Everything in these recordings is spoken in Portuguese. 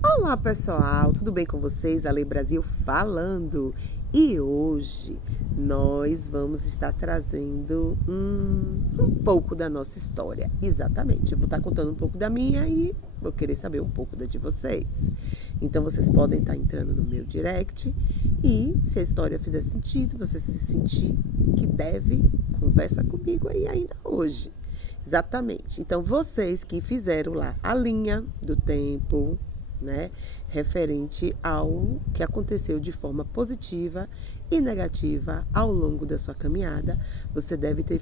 Olá pessoal, tudo bem com vocês? Ale Brasil falando. E hoje nós vamos estar trazendo um pouco da nossa história. Exatamente, eu vou estar contando um pouco da minha e vou querer saber um pouco da de vocês. Então vocês podem estar entrando no meu direct e se a história fizer sentido, você se sentir que deve, conversa comigo aí ainda hoje. Exatamente. Então vocês que fizeram lá a linha do tempo, né, referente ao que aconteceu de forma positiva e negativa ao longo da sua caminhada, você deve ter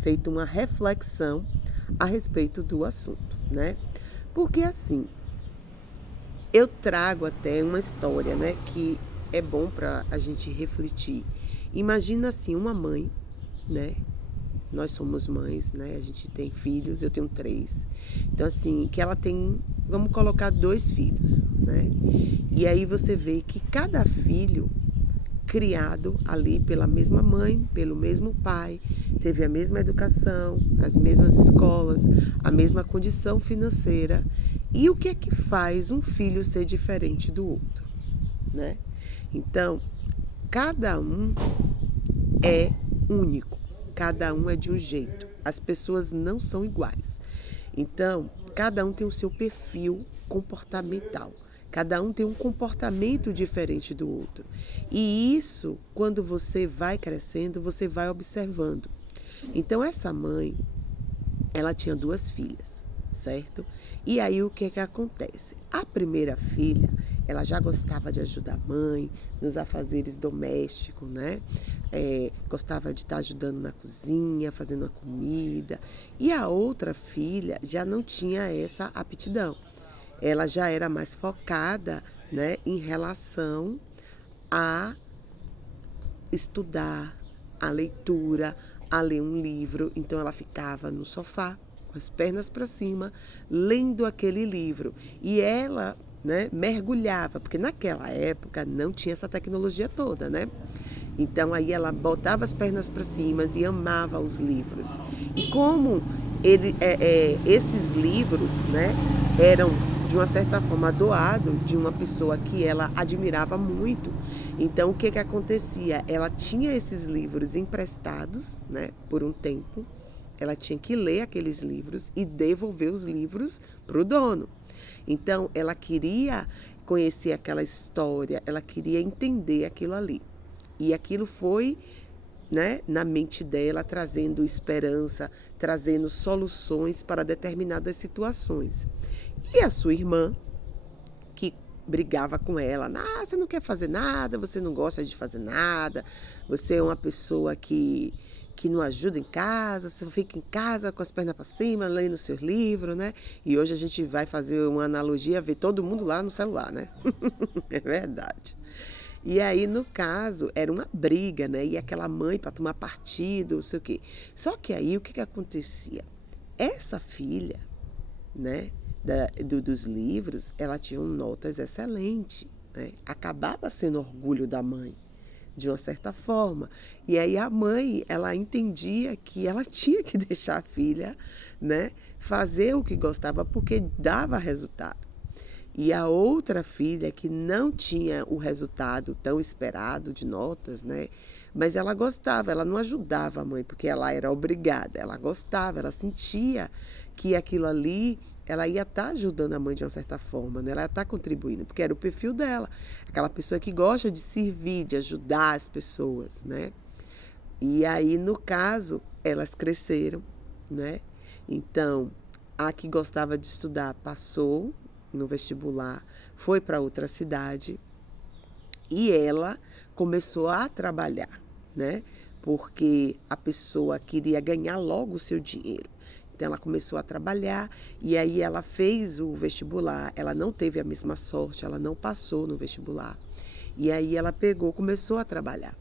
feito uma reflexão a respeito do assunto, né? Porque assim, eu trago até uma história, né, que é bom para a gente refletir. Imagina assim, uma mãe, né? Nós somos mães, né? A gente tem filhos, eu tenho 3. Então, assim, que ela tem, vamos colocar 2 filhos, né? E aí você vê que cada filho criado ali pela mesma mãe, pelo mesmo pai, teve a mesma educação, as mesmas escolas, a mesma condição financeira. E o que é que faz um filho ser diferente do outro, né? Então, cada um é único, cada um é de um jeito. As pessoas não são iguais. Então, cada um tem o seu perfil comportamental. Cada um tem um comportamento diferente do outro. E isso, quando você vai crescendo, você vai observando. Então, essa mãe, ela tinha 2 filhas, certo? E aí o que é que acontece? A primeira filha, ela já gostava de ajudar a mãe nos afazeres domésticos, né? Gostava de estar ajudando na cozinha, fazendo a comida. E a outra filha já não tinha essa aptidão. Ela já era mais focada, né, em relação a estudar, a leitura, a ler um livro. Então ela ficava no sofá, com as pernas para cima, lendo aquele livro. E ela, né, mergulhava, porque naquela época não tinha essa tecnologia toda, né? Então aí ela botava as pernas para cima e amava os livros. E como esses livros, né, eram de uma certa forma doados de uma pessoa que ela admirava muito. Então o que que acontecia? Ela tinha esses livros emprestados, né, por um tempo. Ela tinha que ler aqueles livros e devolver os livros para o dono. Então ela queria conhecer aquela história, ela queria entender aquilo ali. E aquilo foi, né, na mente dela, trazendo esperança, trazendo soluções para determinadas situações. E a sua irmã, que brigava com ela, ah, você não quer fazer nada, você não gosta de fazer nada, você é uma pessoa que não ajuda em casa, você fica em casa com as pernas para cima, lendo seus livros, né? E hoje a gente vai fazer uma analogia, ver todo mundo lá no celular, né? É verdade. E aí, no caso, era uma briga, né? E aquela mãe para tomar partido, não sei o quê. Só que aí, o que que acontecia? Essa filha, né, dos livros, ela tinha notas excelentes, né? Acabava sendo orgulho da mãe, de uma certa forma. E aí a mãe, ela entendia que ela tinha que deixar a filha, né, fazer o que gostava porque dava resultado. E a outra filha que não tinha o resultado tão esperado de notas, né? Mas ela gostava, ela não ajudava a mãe, porque ela era obrigada, ela gostava, ela sentia que aquilo ali, ela ia estar ajudando a mãe de uma certa forma, né? Ela ia estar contribuindo, porque era o perfil dela, aquela pessoa que gosta de servir, de ajudar as pessoas, né? E aí, no caso, elas cresceram, né? Então, a que gostava de estudar passou no vestibular, foi para outra cidade e ela começou a trabalhar, né? Porque a pessoa queria ganhar logo o seu dinheiro. Então ela começou a trabalhar e aí ela fez o vestibular. Ela não teve a mesma sorte, ela não passou no vestibular. E aí ela pegou, começou a trabalhar.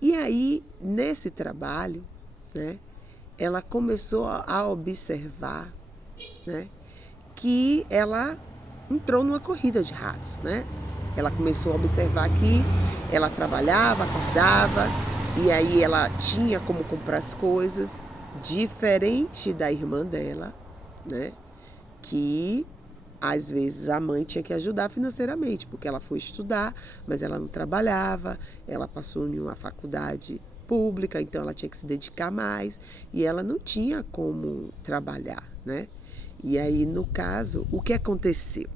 E aí, nesse trabalho, né, ela começou a observar, né, que ela entrou numa corrida de ratos, né? Ela começou a observar que ela trabalhava, acordava, e aí ela tinha como comprar as coisas, diferente da irmã dela, né? Que às vezes a mãe tinha que ajudar financeiramente, porque ela foi estudar, mas ela não trabalhava, ela passou em uma faculdade pública, então ela tinha que se dedicar mais e ela não tinha como trabalhar, né? E aí, no caso, o que aconteceu?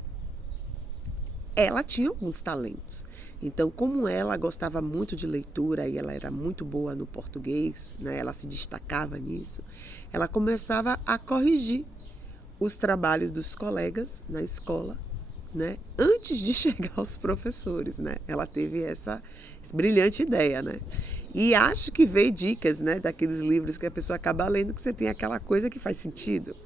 Ela tinha alguns talentos. Então, como ela gostava muito de leitura e ela era muito boa no português, né, ela se destacava nisso, ela começava a corrigir os trabalhos dos colegas na escola, né, antes de chegar aos professores, né? Ela teve essa brilhante ideia, né? E acho que veio dicas, né, daqueles livros que a pessoa acaba lendo que você tem aquela coisa que faz sentido.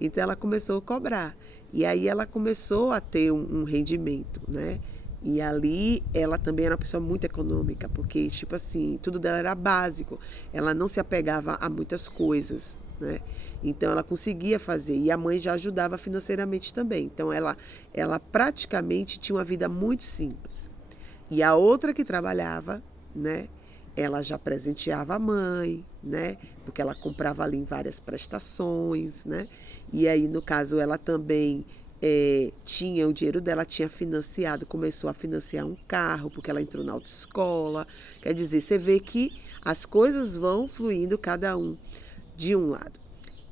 Então ela começou a cobrar. E aí ela começou a ter um rendimento, né? E ali ela também era uma pessoa muito econômica, porque, tipo assim, tudo dela era básico. Ela não se apegava a muitas coisas, né? Então ela conseguia fazer. E a mãe já ajudava financeiramente também. Então ela praticamente tinha uma vida muito simples. E a outra que trabalhava, né? Ela já presenteava a mãe, né? Porque ela comprava ali em várias prestações, né? E aí, no caso, ela também tinha o dinheiro dela, tinha financiado, começou a financiar um carro, porque ela entrou na autoescola. Quer dizer, você vê que as coisas vão fluindo cada um de um lado.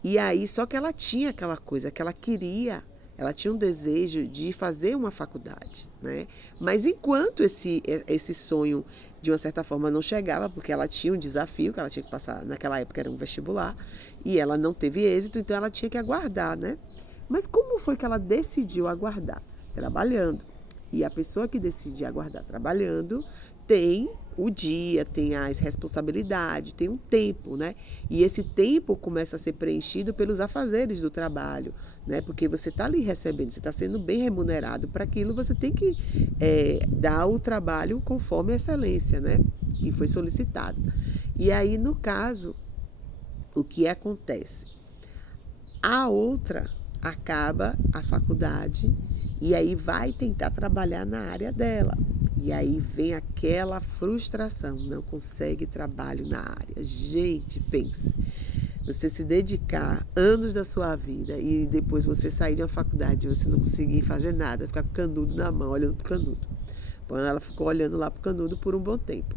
E aí, só que ela tinha aquela coisa que ela queria, ela tinha um desejo de fazer uma faculdade, né? Mas enquanto esse sonho, de uma certa forma, não chegava, porque ela tinha um desafio que ela tinha que passar, naquela época era um vestibular, e ela não teve êxito, então ela tinha que aguardar, né? Mas como foi que ela decidiu aguardar? Trabalhando. E a pessoa que decide aguardar trabalhando tem o dia, tem as responsabilidades, tem um tempo, né? E esse tempo começa a ser preenchido pelos afazeres do trabalho, né? Porque você está ali recebendo, você está sendo bem remunerado para aquilo, você tem que dar o trabalho conforme a excelência, né? Que foi solicitado. E aí, no caso, o que acontece? A outra acaba a faculdade e aí vai tentar trabalhar na área dela. E aí vem aquela frustração, não consegue trabalho na área. Gente, pense, você se dedicar anos da sua vida e depois você sair de uma faculdade e você não conseguir fazer nada, ficar com o canudo na mão, olhando pro canudo. Bom, ela ficou olhando lá pro canudo por um bom tempo.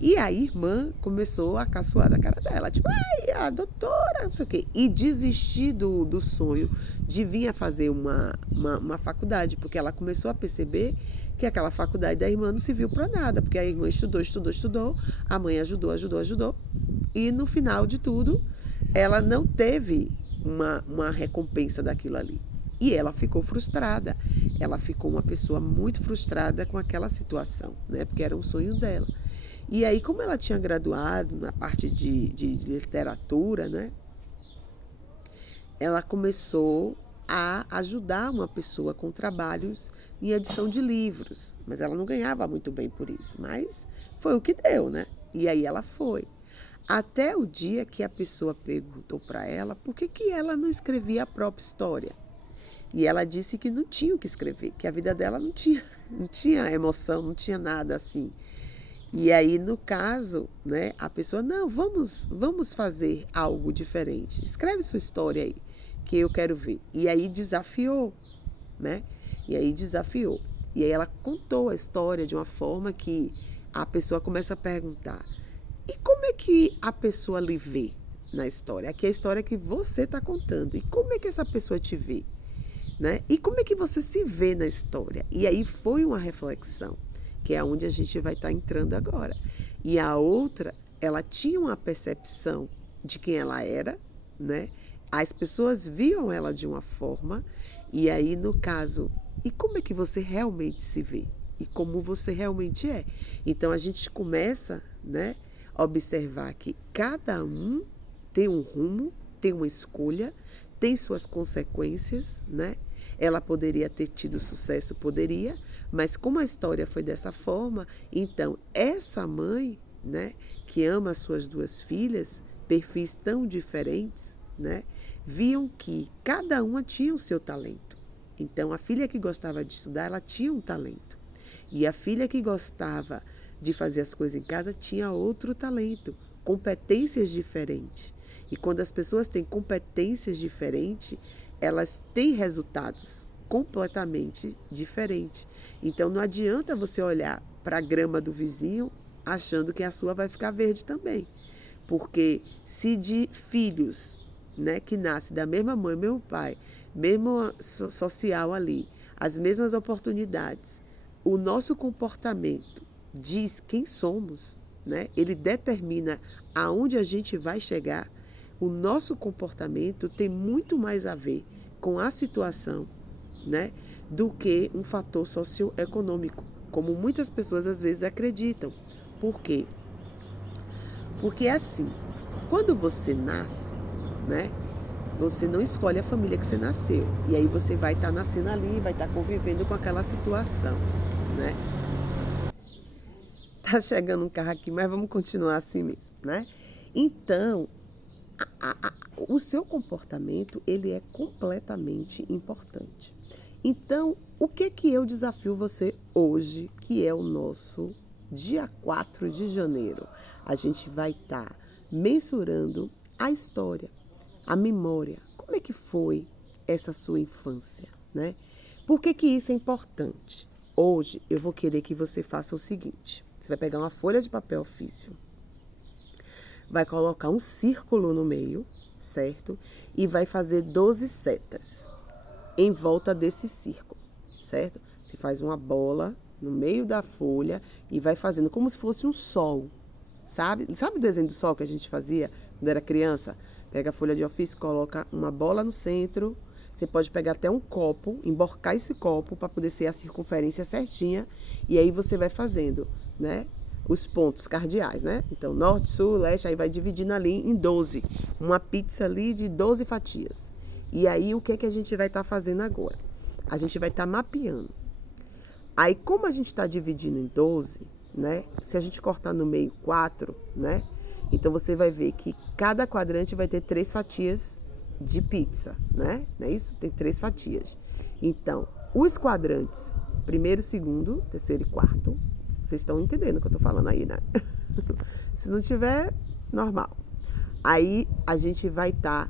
E a irmã começou a caçoar da cara dela, tipo, ai, a doutora, não sei o quê. E desistir do sonho de vir a fazer uma faculdade, porque ela começou a perceber que aquela faculdade da irmã não serviu para nada, porque a irmã estudou, a mãe ajudou, e no final de tudo, ela não teve uma recompensa daquilo ali. E ela ficou frustrada, ela ficou uma pessoa muito frustrada com aquela situação, né? Porque era um sonho dela. E aí, como ela tinha graduado na parte de literatura, né? Ela começou a ajudar uma pessoa com trabalhos em edição de livros. Mas ela não ganhava muito bem por isso. Mas foi o que deu, né? E aí ela foi. Até o dia que a pessoa perguntou para ela por que ela não escrevia a própria história. E ela disse que não tinha o que escrever, que a vida dela não tinha emoção, não tinha nada assim. E aí, no caso, né, a pessoa, não, vamos fazer algo diferente. Escreve sua história aí, que eu quero ver. E aí desafiou, né? E aí desafiou. E aí ela contou a história de uma forma que a pessoa começa a perguntar, e como é que a pessoa lhe vê na história? Aqui é a história que você está contando. E como é que essa pessoa te vê? Né? E como é que você se vê na história? E aí foi uma reflexão, que é onde a gente vai estar entrando agora. E a outra, ela tinha uma percepção de quem ela era, né? As pessoas viam ela de uma forma, e aí, no caso, e como é que você realmente se vê? E como você realmente é? Então, a gente começa, né, a observar que cada um tem um rumo, tem uma escolha, tem suas consequências, né? Ela poderia ter tido sucesso, poderia, mas como a história foi dessa forma, então essa mãe, né, que ama as suas duas filhas, perfis tão diferentes, né, viam que cada uma tinha o seu talento. Então a filha que gostava de estudar, ela tinha um talento. E a filha que gostava de fazer as coisas em casa tinha outro talento, competências diferentes. E quando as pessoas têm competências diferentes, elas têm resultados completamente diferente. Então não adianta você olhar para a grama do vizinho achando que a sua vai ficar verde também. Porque se de filhos, né, que nascem da mesma mãe, mesmo pai, mesmo social ali, as mesmas oportunidades, o nosso comportamento diz quem somos, né? Ele determina aonde a gente vai chegar. O nosso comportamento tem muito mais a ver com a situação, né, do que um fator socioeconômico, como muitas pessoas às vezes acreditam. Por quê? Porque assim, quando você nasce, né, você não escolhe a família que você nasceu. E aí você vai estar nascendo ali, vai estar convivendo com aquela situação, né? Tá chegando um carro aqui, mas vamos continuar assim mesmo, né? Então, o seu comportamento, ele é completamente importante. Então, o que eu desafio você hoje, que é o nosso dia 4 de janeiro? A gente vai estar mensurando a história, a memória. Como é que foi essa sua infância, né? Por que isso é importante? Hoje eu vou querer que você faça o seguinte. Você vai pegar uma folha de papel ofício, vai colocar um círculo no meio, certo? E vai fazer 12 setas em volta desse círculo, certo? Você faz uma bola no meio da folha e vai fazendo como se fosse um sol, sabe? Sabe o desenho do sol que a gente fazia quando era criança? Pega a folha de ofício, coloca uma bola no centro. Você pode pegar até um copo, emborcar esse copo para poder ser a circunferência certinha. E aí você vai fazendo, né, os pontos cardeais, né? Então, norte, sul, leste, aí vai dividindo ali em 12. Uma pizza ali de 12 fatias. E aí, o que a gente vai estar fazendo agora? A gente vai estar mapeando. Aí, como a gente está dividindo em 12, né? Se a gente cortar no meio 4, né? Então, você vai ver que cada quadrante vai ter 3 fatias de pizza, né? Não é isso? Tem 3 fatias. Então, os quadrantes, primeiro, segundo, terceiro e quarto, vocês estão entendendo o que eu tô falando aí, né? Se não tiver, normal. Aí, a gente vai estar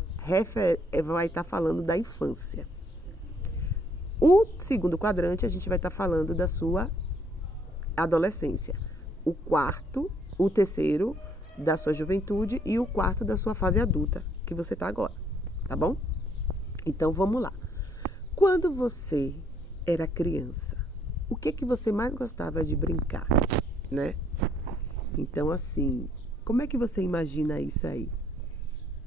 falando da infância. O segundo quadrante, a gente vai estar falando da sua adolescência. O quarto, o terceiro, da sua juventude e o quarto da sua fase adulta, que você está agora, tá bom? Então, vamos lá. Quando você era criança, o que você mais gostava de brincar, né? Então, assim, como é que você imagina isso aí?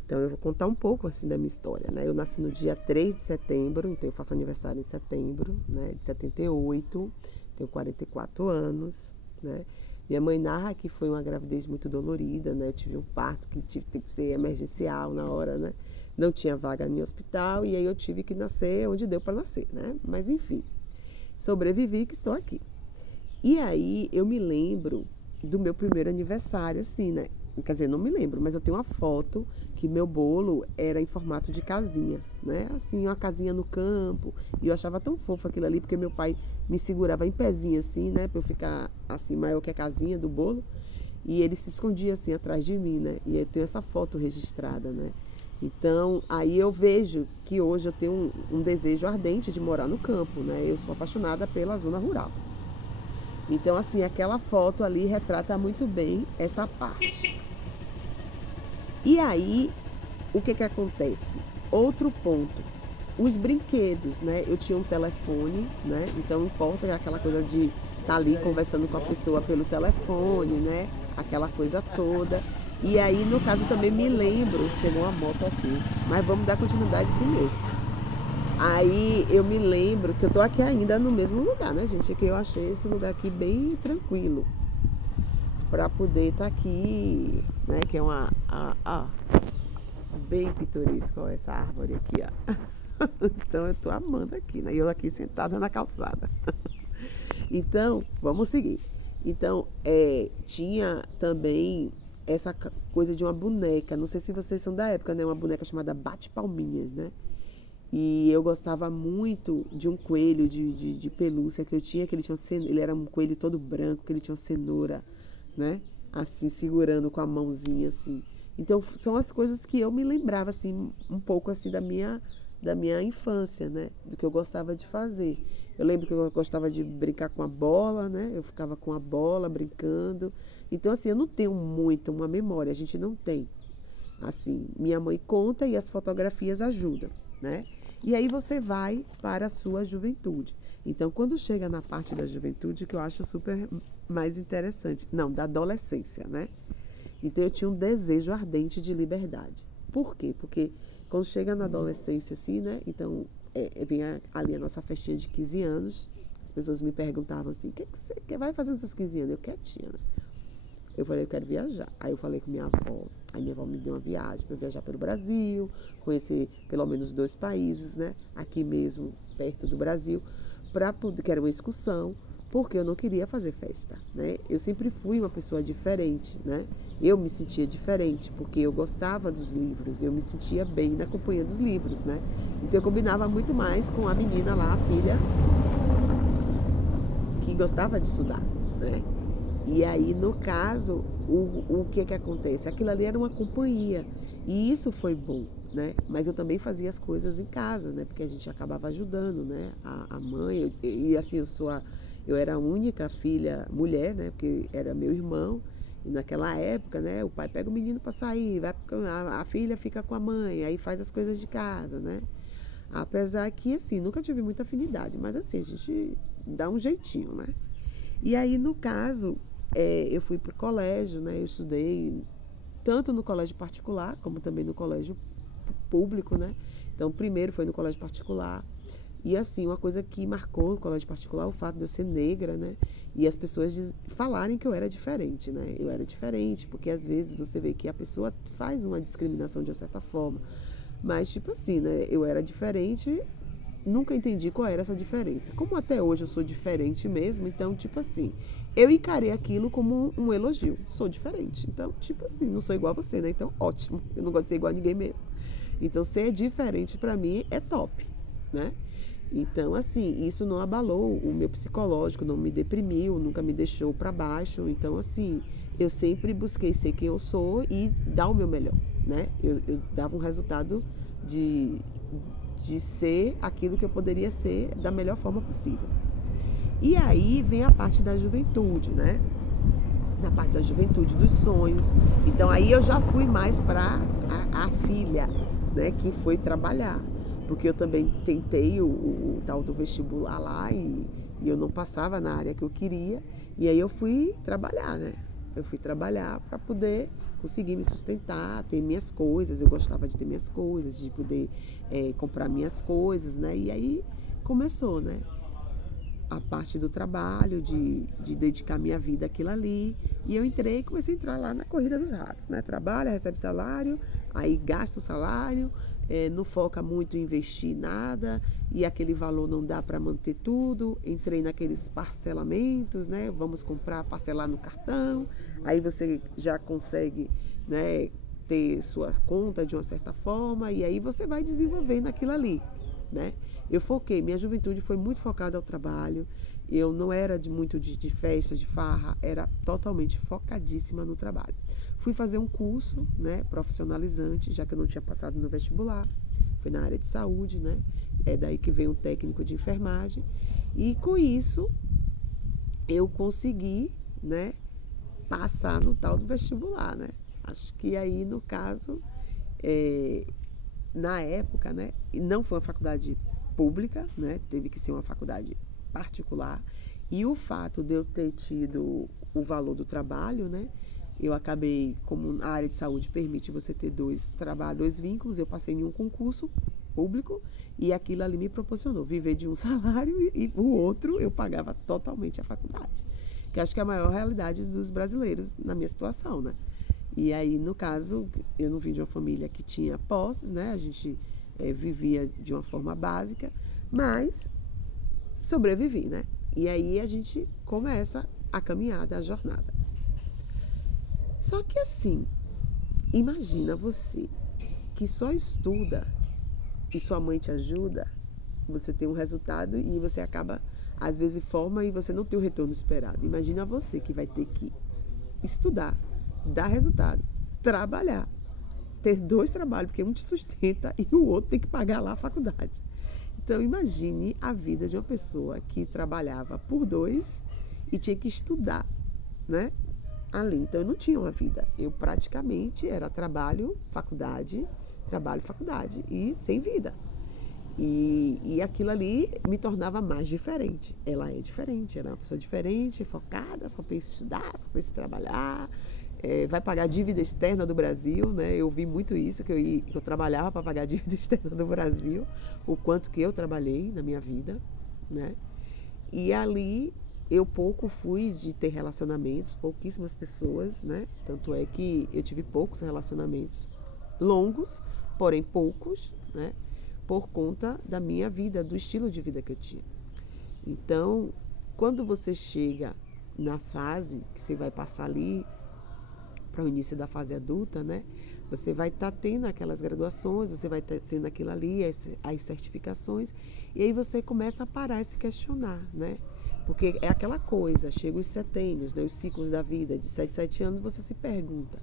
Então, eu vou contar um pouco, assim, da minha história, né? Eu nasci no dia 3 de setembro, então eu faço aniversário em setembro, né? De 78, tenho 44 anos, né? Minha mãe narra que foi uma gravidez muito dolorida, né? Eu tive um parto que teve que ser emergencial na hora, né? Não tinha vaga em hospital e aí eu tive que nascer onde deu para nascer, né? Mas enfim, sobrevivi que estou aqui. E aí eu me lembro do meu primeiro aniversário, assim, né? Quer dizer, não me lembro, mas eu tenho uma foto que meu bolo era em formato de casinha, né? Assim, uma casinha no campo. E eu achava tão fofo aquilo ali, porque meu pai me segurava em pezinho, assim, né? Pra eu ficar, assim, maior que a casinha do bolo. E ele se escondia, assim, atrás de mim, né? E eu tenho essa foto registrada, né? Então, aí eu vejo que hoje eu tenho um desejo ardente de morar no campo, né? Eu sou apaixonada pela zona rural. Então, assim, aquela foto ali retrata muito bem essa parte. E aí, o que acontece? Outro ponto, os brinquedos, né? Eu tinha um telefone, né? Então, não importa aquela coisa de estar ali conversando com a pessoa pelo telefone, né? Aquela coisa toda. E aí, no caso, também me lembro, chegou uma moto aqui, mas vamos dar continuidade assim mesmo. Aí eu me lembro que eu tô aqui ainda no mesmo lugar, né, gente? Que eu achei esse lugar aqui bem tranquilo para poder estar aqui, né? Que é bem pitoresca, ó, essa árvore aqui, ó. Então eu tô amando aqui, né? E eu aqui sentada na calçada. Então, vamos seguir. Então, tinha também essa coisa de uma boneca. Não sei se vocês são da época, né? Uma boneca chamada Bate-Palminhas, né? E eu gostava muito de um coelho de pelúcia que eu tinha, que ele era um coelho todo branco, que ele tinha uma cenoura, né? Assim, segurando com a mãozinha, assim. Então, são as coisas que eu me lembrava, assim, um pouco, assim, da minha infância, né? Do que eu gostava de fazer. Eu lembro que eu gostava de brincar com a bola, né? Eu ficava com a bola brincando. Então, assim, eu não tenho muito uma memória, a gente não tem. Assim, minha mãe conta e as fotografias ajudam, né? E aí você vai para a sua juventude. Então, quando chega na parte da juventude, que eu acho super mais interessante, não, da adolescência, né? Então, eu tinha um desejo ardente de liberdade. Por quê? Porque quando chega na adolescência, assim, né? Então, vem ali a nossa festinha de 15 anos, as pessoas me perguntavam assim, o que você vai fazer nos seus 15 anos? Eu quietinha, né? Eu falei, eu quero viajar. Aí eu falei com minha avó. Aí minha avó me deu uma viagem para viajar pelo Brasil, conhecer pelo menos 2 países, né? Aqui mesmo, perto do Brasil, para poder, que era uma excursão, porque eu não queria fazer festa, né? Eu sempre fui uma pessoa diferente, né? Eu me sentia diferente, porque eu gostava dos livros, eu me sentia bem na companhia dos livros, né? Então eu combinava muito mais com a menina lá, a filha, que gostava de estudar, né? E aí, no caso, o que acontece? Aquilo ali era uma companhia. E isso foi bom, né? Mas eu também fazia as coisas em casa, né? Porque a gente acabava ajudando, né? A mãe. E assim, eu era a única filha mulher, né? Porque era meu irmão. E naquela época, né? O pai pega o menino para sair, a filha fica com a mãe, aí faz as coisas de casa, né? Apesar que, assim, nunca tive muita afinidade. Mas assim, a gente dá um jeitinho, né? E aí, no caso, eu fui para o colégio, né? Eu estudei tanto no colégio particular, como também no colégio público, né? Então, primeiro foi no colégio particular. E assim, uma coisa que marcou o colégio particular, o fato de eu ser negra, né? E as pessoas falarem que eu era diferente, né? Eu era diferente, porque às vezes você vê que a pessoa faz uma discriminação de uma certa forma. Mas, tipo assim, né? Eu era diferente, nunca entendi qual era essa diferença. Como até hoje eu sou diferente mesmo, então, tipo assim, eu encarei aquilo como um elogio. Sou diferente. Então, tipo assim, não sou igual a você, né? Então, ótimo. Eu não gosto de ser igual a ninguém mesmo. Então, ser diferente pra mim é top, né? Então, assim, isso não abalou o meu psicológico, não me deprimiu, nunca me deixou pra baixo. Então, assim, eu sempre busquei ser quem eu sou e dar o meu melhor, né? Eu dava um resultado de, de ser aquilo que eu poderia ser da melhor forma possível. E aí vem a parte da juventude, né? Na parte da juventude, dos sonhos. Então aí eu já fui mais para a filha, né? Que foi trabalhar. Porque eu também tentei o tal do vestibular lá e eu não passava na área que eu queria. E aí eu fui trabalhar, né? Eu fui trabalhar para poder conseguir me sustentar, ter minhas coisas. Eu gostava de ter minhas coisas, de poder comprar minhas coisas, né? E aí começou, né? A parte do trabalho, de dedicar minha vida àquilo ali. E eu entrei e comecei a entrar lá na corrida dos ratos, né? Trabalha, recebe salário, aí gasta o salário, não foca muito em investir nada e aquele valor não dá para manter tudo. Entrei naqueles parcelamentos, né? Vamos comprar, parcelar no cartão, aí você já consegue, né, ter sua conta de uma certa forma e aí você vai desenvolvendo aquilo ali, né? Eu foquei, minha juventude foi muito focada ao trabalho, eu não era muito de festa, de farra, era totalmente focadíssima no trabalho. Fui fazer um curso, né, profissionalizante, já que eu não tinha passado no vestibular, foi na área de saúde, né, é daí que veio um técnico de enfermagem, e com isso eu consegui, né, passar no tal do vestibular, né. Acho que aí, no caso, na época, né, não foi uma faculdade pública, né, teve que ser uma faculdade particular, e o fato de eu ter tido o valor do trabalho, né, eu acabei, como a área de saúde permite você ter 2 trabalhos, 2 vínculos, eu passei em um concurso público e aquilo ali me proporcionou viver de um salário e o outro eu pagava totalmente a faculdade, que acho que é a maior realidade dos brasileiros na minha situação, né. E aí, no caso, eu não vim de uma família que tinha posses, né? A gente vivia de uma forma básica, mas sobrevivi, né? E aí a gente começa a caminhada, a jornada. Só que assim, imagina você que só estuda e sua mãe te ajuda, você tem um resultado e você acaba, às vezes, forma e você não tem o retorno esperado. Imagina você que vai ter que estudar, dar resultado, trabalhar, ter 2 trabalhos, porque um te sustenta e o outro tem que pagar lá a faculdade. Então, imagine a vida de uma pessoa que trabalhava por 2 e tinha que estudar, né? Ali. Então, eu não tinha uma vida. Eu praticamente era trabalho, faculdade e sem vida. E aquilo ali me tornava mais diferente. Ela é diferente, ela é uma pessoa diferente, focada, só pensa em estudar, só pensa em trabalhar, vai pagar a dívida externa do Brasil, né? Eu vi muito isso, que eu trabalhava para pagar a dívida externa do Brasil, o quanto que eu trabalhei na minha vida, né? E ali eu pouco fui de ter relacionamentos, pouquíssimas pessoas, né? Tanto é que eu tive poucos relacionamentos longos, porém poucos, né? Por conta da minha vida, do estilo de vida que eu tinha. Então, quando você chega na fase que você vai passar ali para o início da fase adulta, né? Você vai estar tendo aquelas graduações, você vai estar tendo aquilo ali, as certificações, e aí você começa a parar e se questionar, né? Porque é aquela coisa, chega os setênios, né? Os ciclos da vida, de 7 anos, você se pergunta.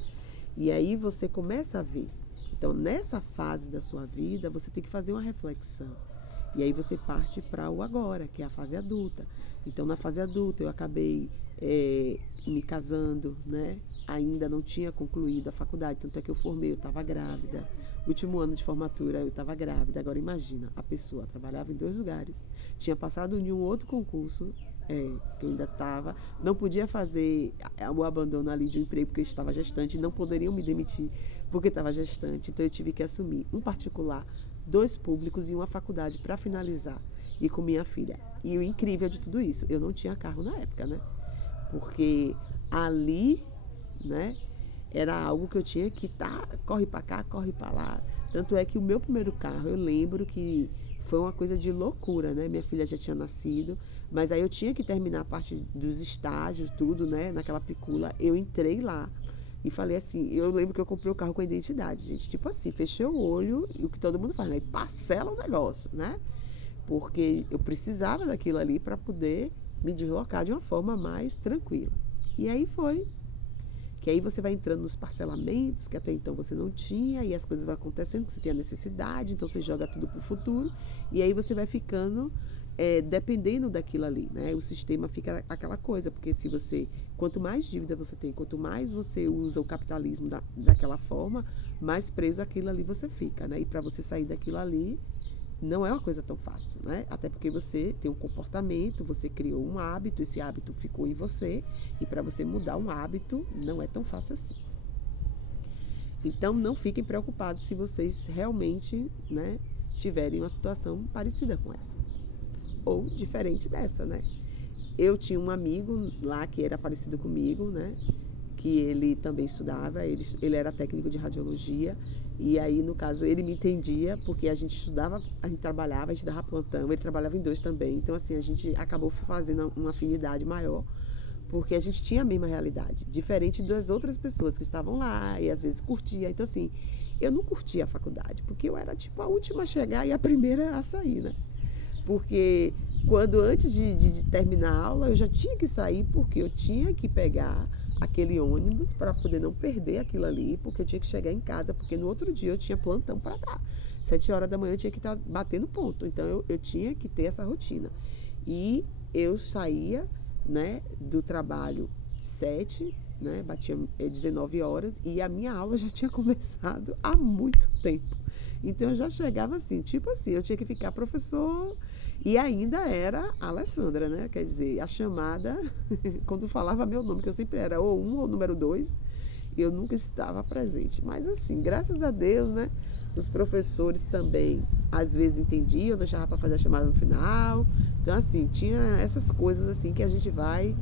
E aí você começa a ver. Então, nessa fase da sua vida, você tem que fazer uma reflexão. E aí você parte para o agora, que é a fase adulta. Então, na fase adulta, eu acabei me casando, né? Ainda não tinha concluído a faculdade, tanto é que eu formei, eu estava grávida. Último ano de formatura, eu estava grávida. Agora, imagina, a pessoa trabalhava em 2 lugares, tinha passado em um outro concurso, que eu ainda estava, não podia fazer o abandono ali de um emprego porque eu estava gestante, não poderiam me demitir porque estava gestante, então eu tive que assumir um particular, 2 públicos e uma faculdade para finalizar, e com minha filha. E o incrível de tudo isso, eu não tinha carro na época, né? Porque ali, né, era algo que eu tinha que corre para cá, corre para lá. Tanto é que o meu primeiro carro, eu lembro que foi uma coisa de loucura, né? Minha filha já tinha nascido, mas aí eu tinha que terminar a parte dos estágios, tudo, né? Naquela picula, eu entrei lá e falei assim, eu lembro que eu comprei o carro com a identidade, gente, tipo assim, fechei o olho e o que todo mundo faz, né? E parcela o negócio, né? Porque eu precisava daquilo ali para poder me deslocar de uma forma mais tranquila. E aí foi que aí você vai entrando nos parcelamentos, que até então você não tinha, e as coisas vão acontecendo, que você tem a necessidade, então você joga tudo para o futuro, e aí você vai ficando dependendo daquilo ali, né? O sistema fica aquela coisa, porque se você, quanto mais dívida você tem, quanto mais você usa o capitalismo daquela forma, mais preso aquilo ali você fica, né? E para você sair daquilo ali, não é uma coisa tão fácil, né? Até porque você tem um comportamento, você criou um hábito, esse hábito ficou em você, e para você mudar um hábito não é tão fácil assim. Então, não fiquem preocupados se vocês realmente, né, tiverem uma situação parecida com essa, ou diferente dessa, né? Eu tinha um amigo lá que era parecido comigo, né? Que ele também estudava, ele era técnico de radiologia, e aí, no caso, ele me entendia, porque a gente estudava, a gente trabalhava, a gente dava plantão, ele trabalhava em 2 também, então assim, a gente acabou fazendo uma afinidade maior, porque a gente tinha a mesma realidade, diferente das outras pessoas que estavam lá, e às vezes curtia, então assim, eu não curtia a faculdade, porque eu era tipo a última a chegar e a primeira a sair, né? Porque antes de terminar a aula, eu já tinha que sair, porque eu tinha que pegar aquele ônibus para poder não perder aquilo ali, porque eu tinha que chegar em casa, porque no outro dia eu tinha plantão para dar. 7 horas da manhã eu tinha que estar batendo ponto, então eu tinha que ter essa rotina. E eu saía, né, do trabalho 7, né, batia 19 horas, e a minha aula já tinha começado há muito tempo. Então eu já chegava assim, tipo assim, eu tinha que ficar professor, e ainda era a Alessandra, né? Quer dizer, a chamada, quando falava meu nome, que eu sempre era ou 1 ou número 2, eu nunca estava presente. Mas assim, graças a Deus, né? Os professores também, às vezes, entendiam, deixava para fazer a chamada no final. Então, assim, tinha essas coisas assim que a gente vai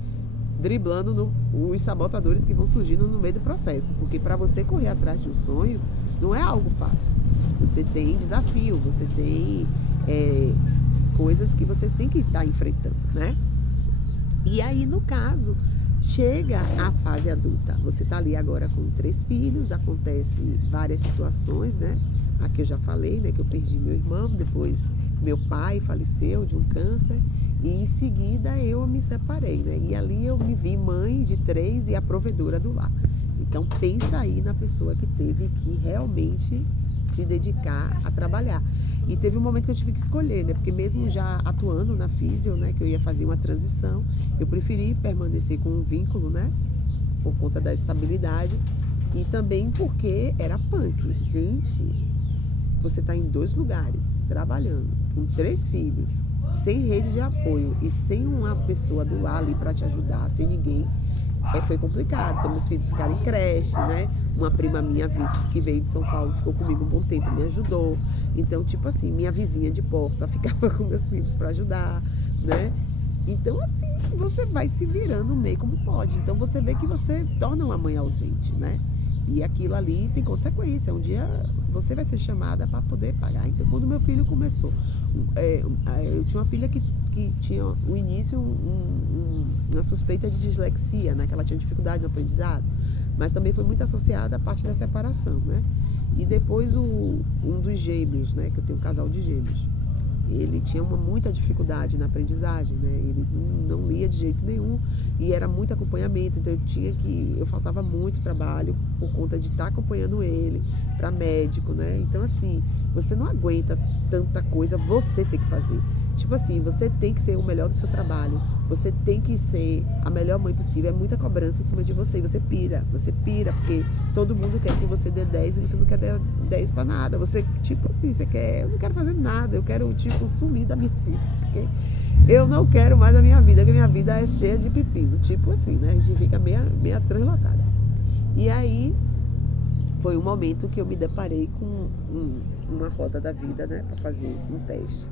driblando os sabotadores que vão surgindo no meio do processo. Porque para você correr atrás de um sonho, não é algo fácil. Você tem desafio, você tem coisas que você tem que estar enfrentando, né? E aí, no caso, chega a fase adulta. Você está ali agora com 3 filhos, acontece várias situações, né? A que eu já falei, né? Que eu perdi meu irmão, depois meu pai faleceu de um câncer, e em seguida eu me separei, né? E ali eu me vi mãe de 3 e a provedora do lar. Então pensa aí na pessoa que teve que realmente se dedicar a trabalhar. E teve um momento que eu tive que escolher, né? Porque mesmo já atuando na físio, né? Que eu ia fazer uma transição, eu preferi permanecer com um vínculo, né? Por conta da estabilidade. E também porque era punk. Gente, você está em 2 lugares, trabalhando, com 3 filhos, sem rede de apoio e sem uma pessoa do lado ali para te ajudar, sem ninguém, foi complicado. Então, meus filhos ficaram em creche, né? Uma prima minha que veio de São Paulo, ficou comigo um bom tempo, me ajudou. Então, tipo assim, minha vizinha de porta ficava com meus filhos para ajudar, né? Então, assim, você vai se virando meio como pode. Então, você vê que você torna uma mãe ausente, né? E aquilo ali tem consequência. Um dia você vai ser chamada para poder pagar. Então, quando meu filho começou, eu tinha uma filha que tinha no início uma suspeita de dislexia, né? Que ela tinha dificuldade no aprendizado, mas também foi muito associada à parte da separação, né? E depois um dos gêmeos, né? Que eu tenho um casal de gêmeos, ele tinha muita dificuldade na aprendizagem, né? Ele não lia de jeito nenhum e era muito acompanhamento, então eu faltava muito trabalho por conta de estar acompanhando ele para médico, né? Então assim, você não aguenta tanta coisa, você tem que fazer. Tipo assim, você tem que ser o melhor do seu trabalho, você tem que ser a melhor mãe possível, é muita cobrança em cima de você e você pira, porque todo mundo quer que você dê 10 e você não quer dar 10 pra nada. Você, tipo assim, eu não quero fazer nada, eu quero, tipo, sumir da minha vida, porque eu não quero mais a minha vida, porque minha vida é cheia de pepino, tipo assim, né? A gente fica meia translocada. E aí, foi um momento que eu me deparei com uma roda da vida, né, pra fazer um teste.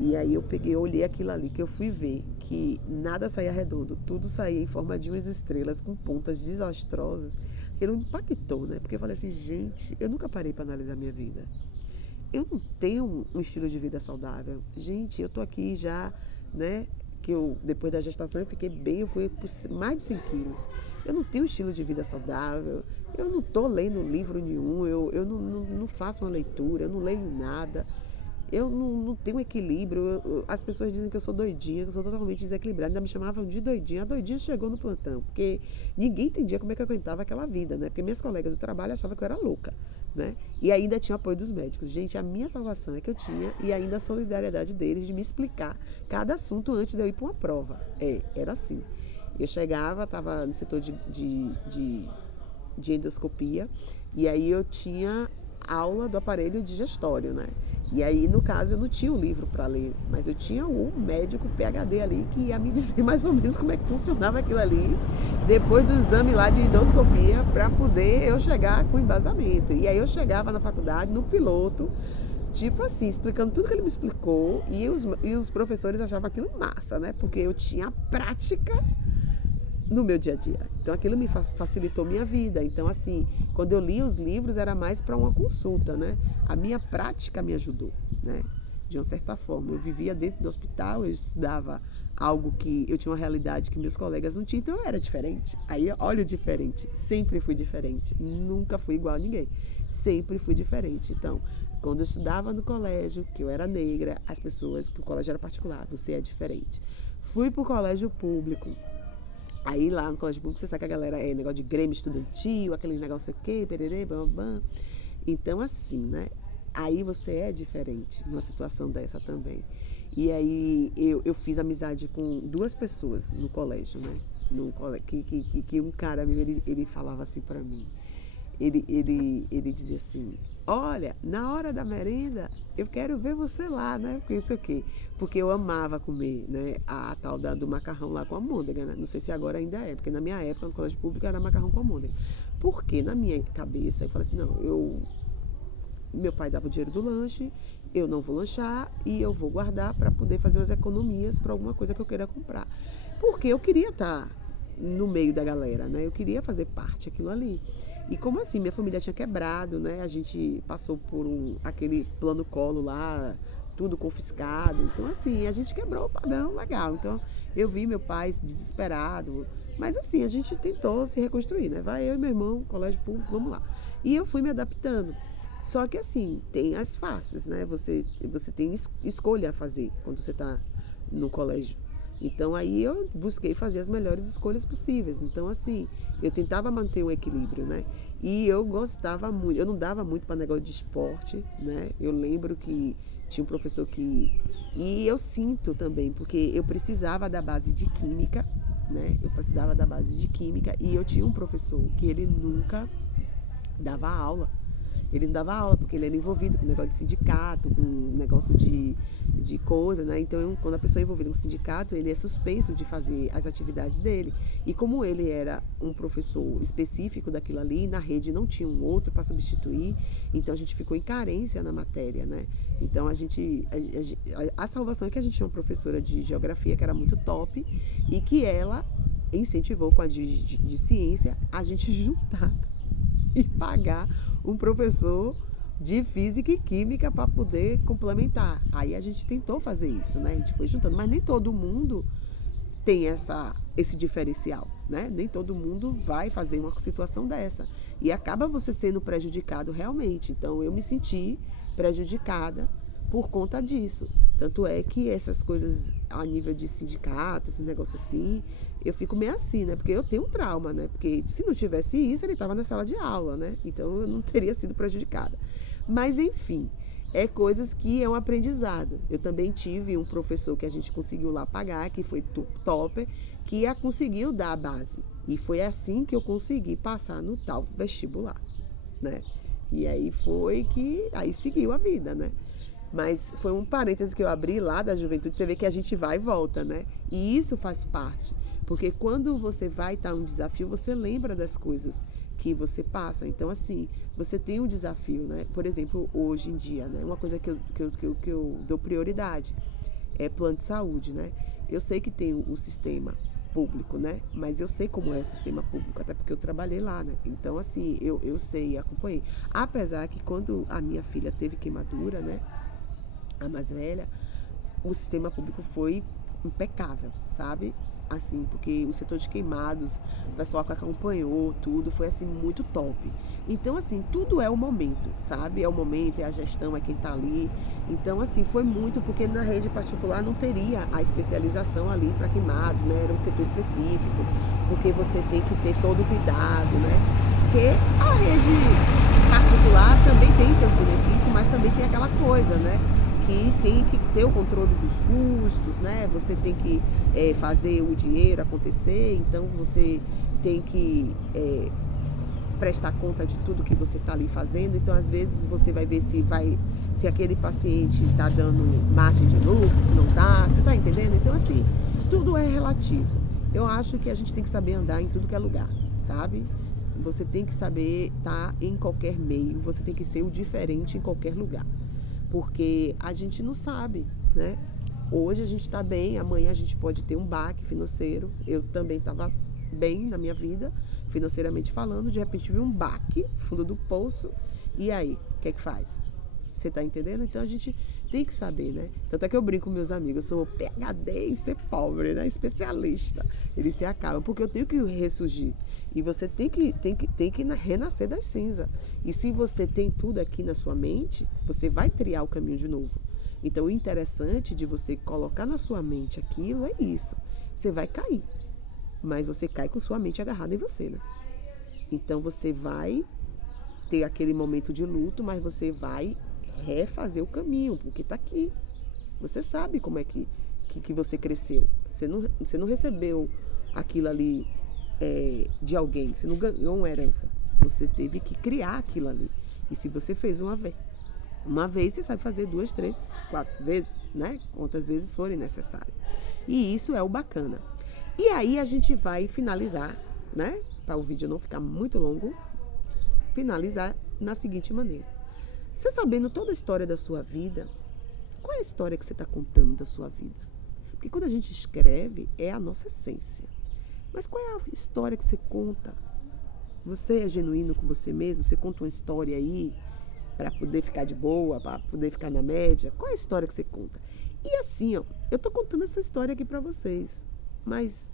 E aí eu olhei aquilo ali, que eu fui ver que nada saía redondo, tudo saía em forma de umas estrelas com pontas desastrosas. Aquilo me impactou, né? Porque eu falei assim, gente, eu nunca parei para analisar minha vida. Eu não tenho um estilo de vida saudável. Gente, eu tô aqui já, né? Que depois da gestação eu fiquei bem, eu fui por mais de 100 quilos. Eu não tenho um estilo de vida saudável, eu não tô lendo livro nenhum, eu não faço uma leitura, eu não leio nada. Eu não tenho equilíbrio. As pessoas dizem que eu sou doidinha, que eu sou totalmente desequilibrada. Ainda me chamavam de doidinha. A doidinha chegou no plantão, porque ninguém entendia como é que eu aguentava aquela vida, né? Porque minhas colegas do trabalho achavam que eu era louca, né? E ainda tinha o apoio dos médicos. Gente, a minha salvação é que eu tinha, e ainda a solidariedade deles de me explicar cada assunto antes de eu ir para uma prova. Era assim. Eu chegava, estava no setor de endoscopia, e aí eu tinha aula do aparelho digestório, né? E aí, no caso, eu não tinha o livro para ler, mas eu tinha um médico PhD ali que ia me dizer mais ou menos como é que funcionava aquilo ali, depois do exame lá de endoscopia, para poder eu chegar com embasamento. E aí eu chegava na faculdade, no piloto, tipo assim, explicando tudo que ele me explicou, e os professores achavam aquilo massa, né? Porque eu tinha prática no meu dia a dia. Então aquilo me facilitou minha vida. Então assim, quando eu lia os livros era mais para uma consulta, né? A minha prática me ajudou, né? De uma certa forma. Eu vivia dentro do hospital, eu estudava algo que eu tinha uma realidade que meus colegas não tinham, então eu era diferente. Aí olha o diferente, sempre fui diferente, nunca fui igual a ninguém. Sempre fui diferente. Então, quando eu estudava no colégio, que eu era negra, as pessoas, que o colégio era particular, você é diferente. Fui pro colégio público. Aí lá no colégio público, você sabe que a galera é negócio de grêmio estudantil, aquele negócio o quê, pererê, bam, bam. Então, assim, né? Aí você é diferente numa situação dessa também. E aí eu fiz amizade com 2 pessoas no colégio, né? Que um cara mesmo, ele falava assim pra mim. Ele dizia assim, olha, na hora da merenda, eu quero ver você lá, né? Porque isso aqui. Porque eu amava comer, né? A tal do macarrão lá com almôndega, né? Não sei se agora ainda é, porque na minha época, no colégio público, era macarrão com almôndega. Porque na minha cabeça, eu falei assim, não, meu pai dava o dinheiro do lanche, eu não vou lanchar e eu vou guardar para poder fazer umas economias para alguma coisa que eu queira comprar. Porque eu queria estar no meio da galera, né? Eu queria fazer parte daquilo ali. E como assim, minha família tinha quebrado, né? A gente passou por aquele plano colo lá, tudo confiscado. Então, assim, a gente quebrou o padrão legal. Então, eu vi meu pai desesperado. Mas, assim, a gente tentou se reconstruir, né? Vai eu e meu irmão, colégio público, vamos lá. E eu fui me adaptando. Só que, assim, tem as faces, né? Você tem escolha a fazer quando você está no colégio Então aí eu busquei fazer as melhores escolhas possíveis. Então assim, eu tentava manter um equilíbrio, né? E eu gostava muito, eu não dava muito para negócio de esporte, né? Eu lembro que tinha um professor que e eu sinto também, porque eu precisava da base de química, né? Eu precisava da base de química e eu tinha um professor que ele nunca dava aula. Ele não dava aula porque ele era envolvido com negócio de sindicato, com negócio de coisa, né? Então, quando a pessoa é envolvida com sindicato, ele é suspenso de fazer as atividades dele. E como ele era um professor específico daquilo ali, na rede não tinha um outro para substituir, então a gente ficou em carência na matéria, né? Então a salvação é que a gente tinha uma professora de geografia que era muito top e que ela incentivou com a de ciência a gente juntar e pagar um professor de física e química para poder complementar. Aí a gente tentou fazer isso, né? A gente foi juntando, mas nem todo mundo tem esse diferencial, né? Nem todo mundo vai fazer uma situação dessa. E acaba você sendo prejudicado realmente. Então eu me senti prejudicada por conta disso. Tanto é que essas coisas a nível de sindicato, esse negócio assim, eu fico meio assim, né? Porque eu tenho um trauma, né? Porque se não tivesse isso, ele estava na sala de aula, né? Então eu não teria sido prejudicada. Mas enfim, é coisas que é um aprendizado. Eu também tive um professor que a gente conseguiu lá pagar, que foi topper, que conseguiu dar a base. E foi assim que eu consegui passar no tal vestibular, né? E aí foi que aí seguiu a vida, né? Mas foi um parêntese que eu abri lá da juventude, você vê que a gente vai e volta, né? E isso faz parte, porque quando você vai estar um desafio, você lembra das coisas que você passa. Então, assim, você tem um desafio, né? Por exemplo, hoje em dia, né? Uma coisa que eu dou prioridade é plano de saúde, né? Eu sei que tem o sistema público, né? Mas eu sei como é o sistema público, até porque eu trabalhei lá, né? Então, assim, eu sei e acompanhei. Apesar que quando a minha filha teve queimadura, né? A mais velha, o sistema público foi impecável, sabe? Assim, porque o setor de queimados, o pessoal que acompanhou tudo, foi assim muito top. Então, assim, tudo é o momento, sabe? É o momento, é a gestão, é quem tá ali. Então, assim, foi muito, porque na rede particular não teria a especialização ali para queimados, né? Era um setor específico, porque você tem que ter todo o cuidado, né? Porque a rede particular também tem seus benefícios, mas também tem aquela coisa, né? Que tem que ter o controle dos custos, né? Você tem que fazer o dinheiro acontecer, então você tem que prestar conta de tudo que você está ali fazendo. Então, às vezes, você vai ver se aquele paciente está dando margem de lucro, se não está, você está entendendo? Então, assim, tudo é relativo. Eu acho que a gente tem que saber andar em tudo que é lugar, sabe? Você tem que saber estar em qualquer meio, você tem que ser o diferente em qualquer lugar. Porque a gente não sabe, né? Hoje a gente está bem, amanhã a gente pode ter um baque financeiro. Eu também estava bem na minha vida, financeiramente falando, de repente vi um baque, fundo do poço, e aí, o que é que faz? Você tá entendendo? Então a gente tem que saber, né? Tanto é que eu brinco com meus amigos, eu sou PhD em ser pobre, né? Especialista. Eles se acabam, porque eu tenho que ressurgir. E você tem que renascer das cinzas. E se você tem tudo aqui na sua mente, você vai triar o caminho de novo. Então o interessante de você colocar na sua mente aquilo é isso. Você vai cair, mas você cai com sua mente agarrada em você, né? Então você vai ter aquele momento de luto, mas você vai refazer o caminho, porque está aqui. Você sabe como é que você cresceu. Você não recebeu aquilo ali de alguém, você não ganhou uma herança. Você teve que criar aquilo ali. E se você fez uma vez, você sabe fazer 2, 3, 4 vezes, né? Quantas vezes forem necessárias. E isso é o bacana. E aí a gente vai finalizar, né? Para o vídeo não ficar muito longo, finalizar na seguinte maneira. Você sabendo toda a história da sua vida, qual é a história que você está contando da sua vida? Porque quando a gente escreve, é a nossa essência. Mas qual é a história que você conta? Você é genuíno com você mesmo? Você conta uma história aí para poder ficar de boa, para poder ficar na média? Qual é a história que você conta? E assim, ó, eu tô contando essa história aqui para vocês, mas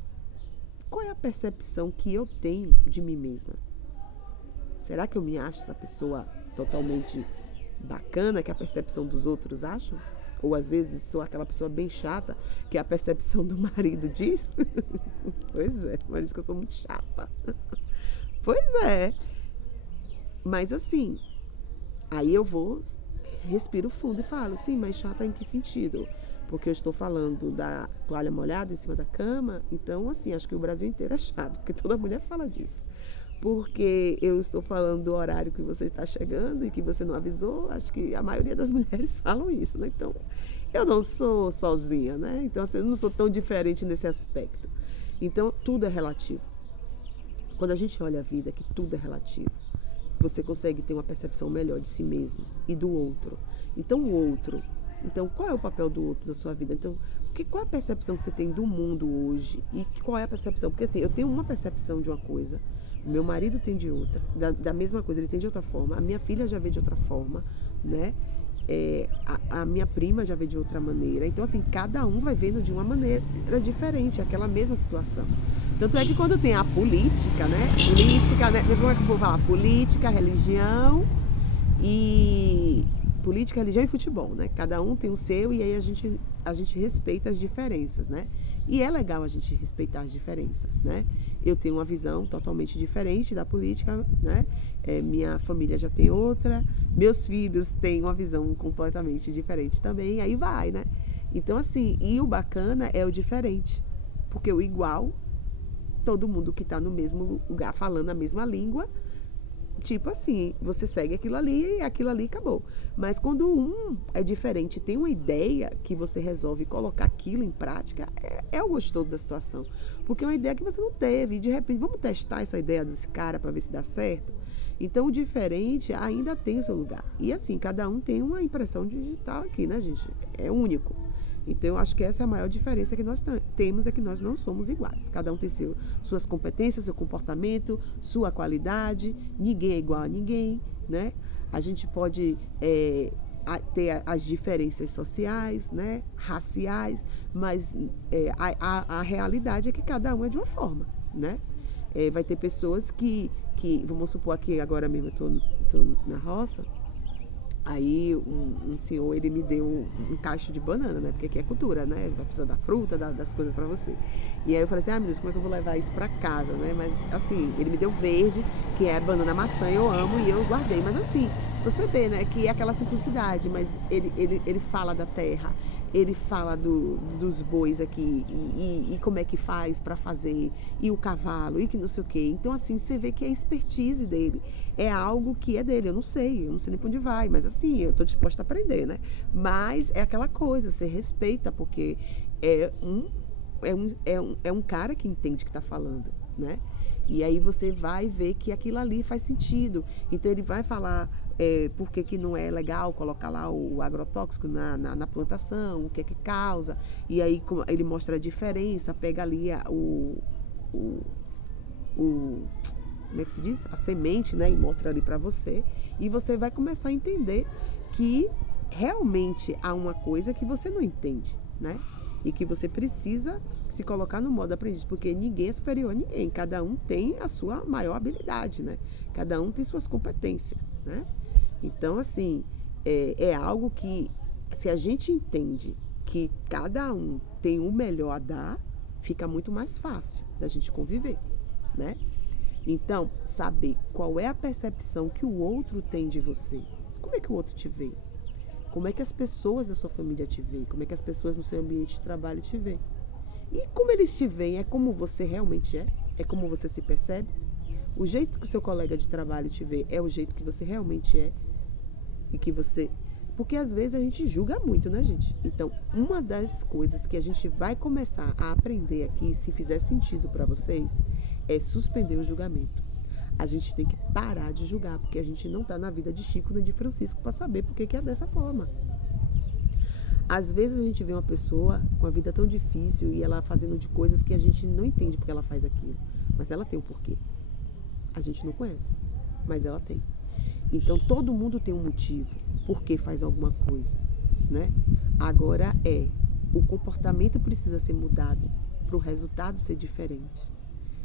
qual é a percepção que eu tenho de mim mesma? Será que eu me acho essa pessoa totalmente bacana que a percepção dos outros acham? ou às vezes sou aquela pessoa bem chata, que a percepção do marido diz. Pois é, mas diz que eu sou muito chata. Pois é, mas assim, aí eu vou, respiro fundo e falo, sim, mas chata em que sentido? Porque eu estou falando da toalha molhada em cima da cama, então assim, acho que o Brasil inteiro é chato, porque toda mulher fala disso. Porque eu estou falando do horário que você está chegando e que você não avisou, acho que a maioria das mulheres falam isso, né? Então, eu não sou sozinha, né? Então, assim, eu não sou tão diferente nesse aspecto. Então, tudo é relativo. Quando a gente olha a vida, que tudo é relativo, você consegue ter uma percepção melhor de si mesmo e do outro. Então, o outro. Então, qual é o papel do outro na sua vida? Então, qual é a percepção que você tem do mundo hoje? E qual é a percepção? Porque assim, eu tenho uma percepção de uma coisa, o meu marido tem de outra, da mesma coisa, ele tem de outra forma, a minha filha já vê de outra forma, né? A minha prima já vê de outra maneira. Então, assim, cada um vai vendo de uma maneira diferente aquela mesma situação. Tanto é que quando tem a política, né? Política, né? Como é que eu vou falar? Política, religião e futebol, né? Cada um tem o seu e aí a gente respeita as diferenças, né? E é legal a gente respeitar as diferenças, né? Eu tenho uma visão totalmente diferente da política, né? Minha família já tem outra, meus filhos têm uma visão completamente diferente também, aí vai, né? Então, assim, e o bacana é o diferente, porque o igual, todo mundo que está no mesmo lugar falando a mesma língua, tipo assim, você segue aquilo ali e aquilo ali acabou. Mas quando um é diferente, tem uma ideia que você resolve colocar aquilo em prática, é o gostoso da situação. Porque é uma ideia que você não teve e de repente, vamos testar essa ideia desse cara para ver se dá certo? Então o diferente ainda tem o seu lugar. E assim, cada um tem uma impressão digital aqui, né, gente? É único. Então, eu acho que essa é a maior diferença que nós temos, é que nós não somos iguais. Cada um tem suas competências, seu comportamento, sua qualidade. Ninguém é igual a ninguém, né? A gente pode ter as diferenças sociais, né? Raciais, mas a realidade é que cada um é de uma forma, né? Vai ter pessoas vamos supor aqui agora mesmo, eu tô na roça. Aí um senhor, ele me deu um cacho de banana, né? Porque aqui é cultura, né? A pessoa dá fruta, das coisas pra você. E aí eu falei assim, meu Deus, como é que eu vou levar isso pra casa, né? Mas assim, ele me deu verde, que é banana maçã, eu amo e eu guardei. Mas assim, você vê, né, que é aquela simplicidade, mas ele fala da terra, ele fala dos bois aqui e como é que faz pra fazer, e o cavalo, e que não sei o quê. Então assim, você vê que é a expertise dele. É algo que é dele, eu não sei nem pra onde vai, mas assim, eu tô disposta a aprender, né? Mas é aquela coisa, você respeita, porque é um cara que entende que tá falando, né? E aí você vai ver que aquilo ali faz sentido. Então ele vai falar por que não é legal colocar lá o agrotóxico na plantação, o que é que causa. E aí ele mostra a diferença, pega ali o como é que se diz? A semente, né? E mostra ali para você. E você vai começar a entender que realmente há uma coisa que você não entende, né? E que você precisa se colocar no modo aprendiz, porque ninguém é superior a ninguém. Cada um tem a sua maior habilidade, né? Cada um tem suas competências, né? Então, assim, é algo que, se a gente entende que cada um tem o melhor a dar, fica muito mais fácil da gente conviver, né? Então, saber qual é a percepção que o outro tem de você. Como é que o outro te vê? Como é que as pessoas da sua família te veem? Como é que as pessoas no seu ambiente de trabalho te veem? E como eles te veem, é como você realmente é? É como você se percebe? O jeito que o seu colega de trabalho te vê é o jeito que você realmente é? E que você... Porque às vezes a gente julga muito, né, gente? Então, uma das coisas que a gente vai começar a aprender aqui, se fizer sentido para vocês, é suspender o julgamento. A gente tem que parar de julgar, porque a gente não tá na vida de Chico nem de Francisco para saber por que é dessa forma. Às vezes a gente vê uma pessoa com a vida tão difícil e ela fazendo de coisas que a gente não entende porque ela faz aquilo. Mas ela tem um porquê. A gente não conhece, mas ela tem. Então todo mundo tem um motivo por que faz alguma coisa, né? Agora o comportamento precisa ser mudado para o resultado ser diferente.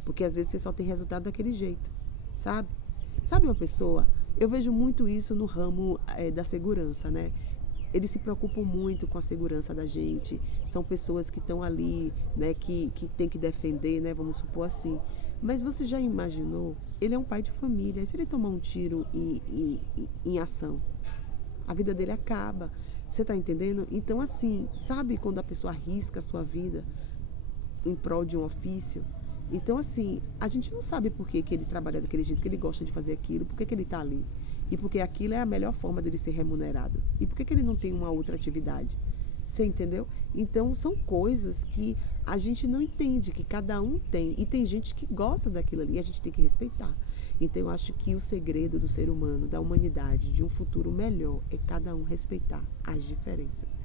Porque às vezes você só tem resultado daquele jeito, sabe? Sabe uma pessoa? Eu vejo muito isso no ramo da segurança, né? eles se preocupam muito com a segurança da gente, são pessoas que estão ali, né, que tem que defender, né, vamos supor assim. Mas você já imaginou? Ele é um pai de família, e se ele tomar um tiro em ação, a vida dele acaba. Você está entendendo? Então, assim, sabe quando a pessoa arrisca a sua vida em prol de um ofício? Então, assim, a gente não sabe por que ele trabalha daquele jeito, que ele gosta de fazer aquilo, por que ele está ali. E porque aquilo é a melhor forma dele ser remunerado. E por que ele não tem uma outra atividade? Você entendeu? Então, são coisas que a gente não entende, que cada um tem. E tem gente que gosta daquilo ali, e a gente tem que respeitar. Então, eu acho que o segredo do ser humano, da humanidade, de um futuro melhor, é cada um respeitar as diferenças.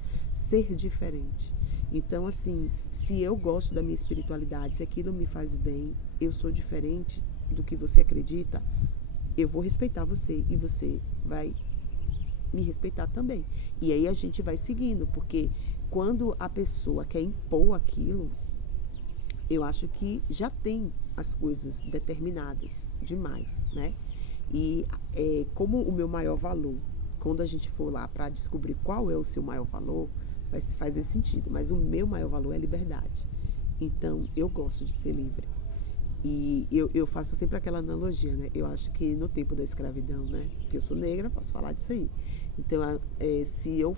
Ser diferente. Então, assim, se eu gosto da minha espiritualidade, se aquilo me faz bem, eu sou diferente do que você acredita, eu vou respeitar você e você vai me respeitar também. E aí a gente vai seguindo, porque quando a pessoa quer impor aquilo, eu acho que já tem as coisas determinadas demais, né? E como o meu maior valor, quando a gente for lá para descobrir qual é o seu maior valor, vai fazer sentido. Mas o meu maior valor é a liberdade. Então, eu gosto de ser livre. E eu faço sempre aquela analogia, né? Eu acho que no tempo da escravidão, né? Porque eu sou negra, posso falar disso aí. Então, se eu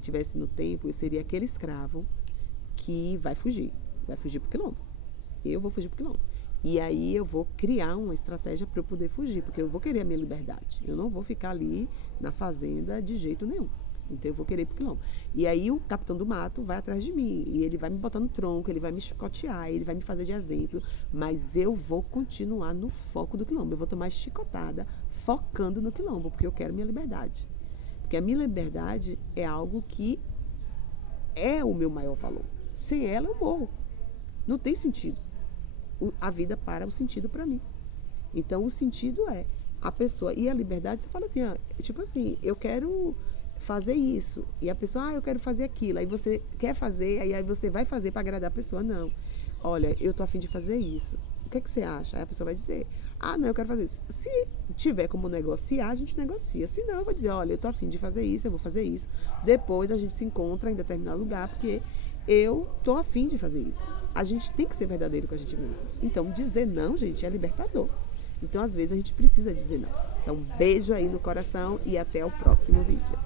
tivesse no tempo, eu seria aquele escravo que vai fugir pro quilombo. Eu vou fugir pro quilombo. E aí eu vou criar uma estratégia para eu poder fugir, porque eu vou querer a minha liberdade. Eu não vou ficar ali na fazenda de jeito nenhum. Então eu vou querer ir pro quilombo. E aí o capitão do mato vai atrás de mim. E ele vai me botar no tronco, ele vai me chicotear, ele vai me fazer de exemplo. Mas eu vou continuar no foco do quilombo. Eu vou tomar chicotada focando no quilombo, porque eu quero minha liberdade. Porque a minha liberdade é algo que é o meu maior valor. Sem ela eu morro. Não tem sentido. A vida para o sentido para mim. Então o sentido é a pessoa. E a liberdade, você fala assim, tipo assim, eu quero fazer isso. E a pessoa, eu quero fazer aquilo. Aí você quer fazer, aí você vai fazer para agradar a pessoa. Não. Olha, eu tô a fim de fazer isso. O que você acha? Aí a pessoa vai dizer, não, eu quero fazer isso. Se tiver como negociar, a gente negocia. Se não, eu vou dizer, olha, eu tô a fim de fazer isso, eu vou fazer isso. Depois a gente se encontra em determinado lugar, porque eu tô a fim de fazer isso. A gente tem que ser verdadeiro com a gente mesmo. Então, dizer não, gente, é libertador. Então, às vezes, a gente precisa dizer não. Então, beijo aí no coração e até o próximo vídeo.